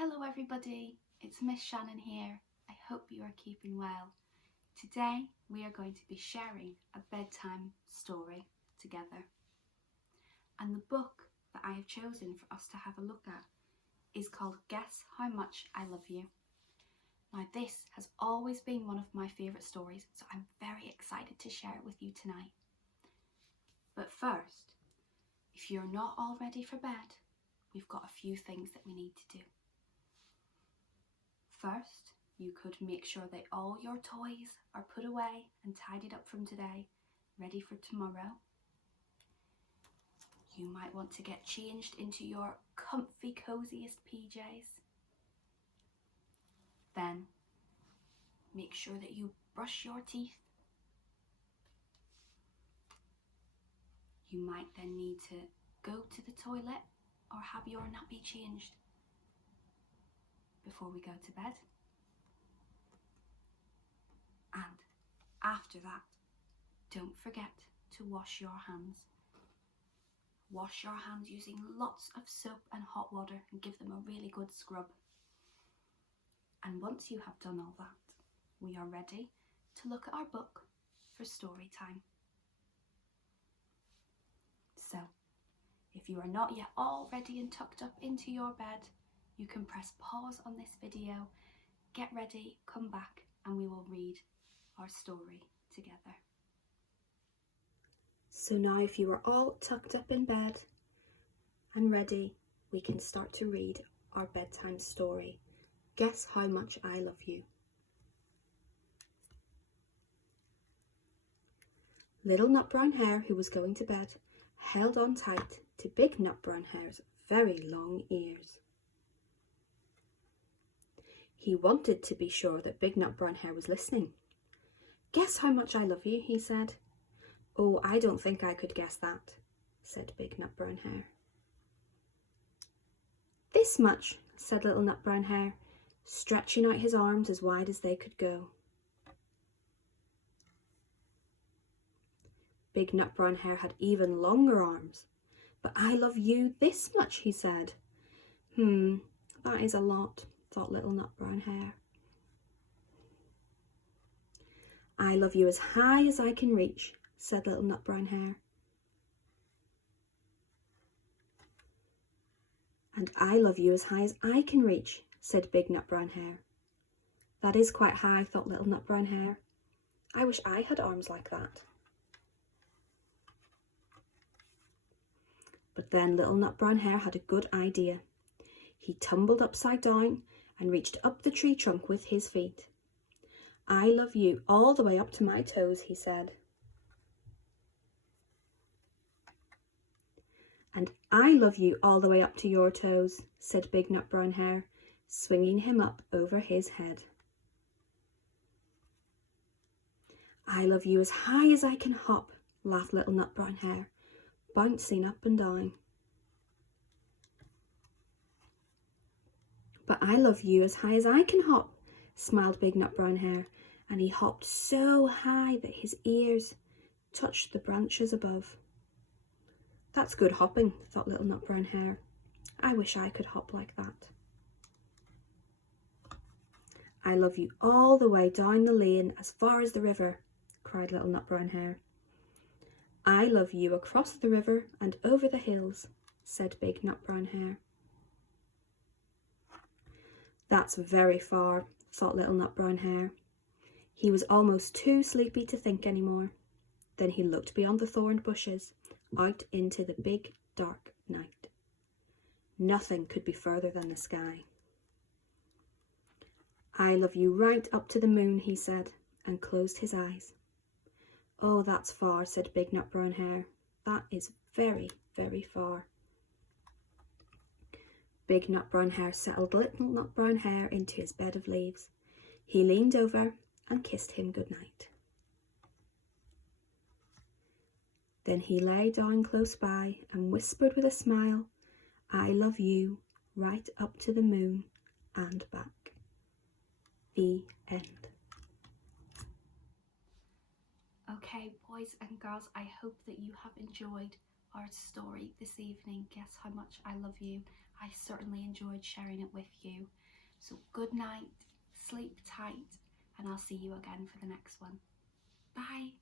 Hello everybody, it's Miss Shannen here. I hope you are keeping well. Today we are going to be sharing a bedtime story together. And the book that I have chosen for us to have a look at is called Guess How Much I Love You. Now this has always been one of my favourite stories, so I'm very excited to share it with you tonight. But first, if you're not all ready for bed, we've got a few things that we need to do. First, you could make sure that all your toys are put away and tidied up from today, ready for tomorrow. You might want to get changed into your comfy, coziest PJs. Then, make sure that you brush your teeth. You might then need to go to the toilet or have your nappy changed before we go to bed. And after that, don't forget to wash your hands. Wash your hands using lots of soap and hot water and give them a really good scrub. And once you have done all that, we are ready to look at our book for story time. So, if you are not yet all ready and tucked up into your bed, you can press pause on this video, get ready, come back, and we will read our story together. So now if you are all tucked up in bed and ready, we can start to read our bedtime story. Guess How Much I Love You. Little Nut Brown Hare, who was going to bed, held on tight to Big Nut Brown Hare's very long ears. He wanted to be sure that Big Nut Brown Hare was listening. "Guess how much I love you," he said. "Oh, I don't think I could guess that," said Big Nut Brown Hare. "This much," said Little Nut Brown Hare, stretching out his arms as wide as they could go. Big Nut Brown Hare had even longer arms. "But I love you this much," he said. That is a lot," thought Little Nut Brown Hare. "I love you as high as I can reach," said Little Nut Brown Hare. "And I love you as high as I can reach," said Big Nut Brown Hare. "That is quite high," thought Little Nut Brown Hare. "I wish I had arms like that." But then Little Nut Brown Hare had a good idea. He tumbled upside down and reached up the tree trunk with his feet. "I love you all the way up to my toes," he said. "And I love you all the way up to your toes," said Big Nut Brown Hare, swinging him up over his head. "I love you as high as I can hop," laughed Little Nut Brown Hare, bouncing up and down. "But I love you as high as I can hop," smiled Big Nut Brown Hare, and he hopped so high that his ears touched the branches above. "That's good hopping," thought Little Nut Brown Hare. "I wish I could hop like that." "I love you all the way down the lane as far as the river," cried Little Nut Brown Hare. "I love you across the river and over the hills," said Big Nut Brown Hare. "That's very far," thought Little Nut Brown Hare. He was almost too sleepy to think any more. Then he looked beyond the thorned bushes, out into the big, dark night. Nothing could be further than the sky. "I love you right up to the moon," he said, and closed his eyes. "Oh, that's far," said Big Nut Brown Hare. "That is very, very far." Big Nut Brown Hare settled Little Nut Brown Hare into his bed of leaves. He leaned over and kissed him good night. Then he lay down close by and whispered with a smile, "I love you right up to the moon and back." The end. Okay, boys and girls, I hope that you have enjoyed our story this evening, Guess How Much I Love You. I certainly enjoyed sharing it with you. So good night, sleep tight, and I'll see you again for the next one. Bye.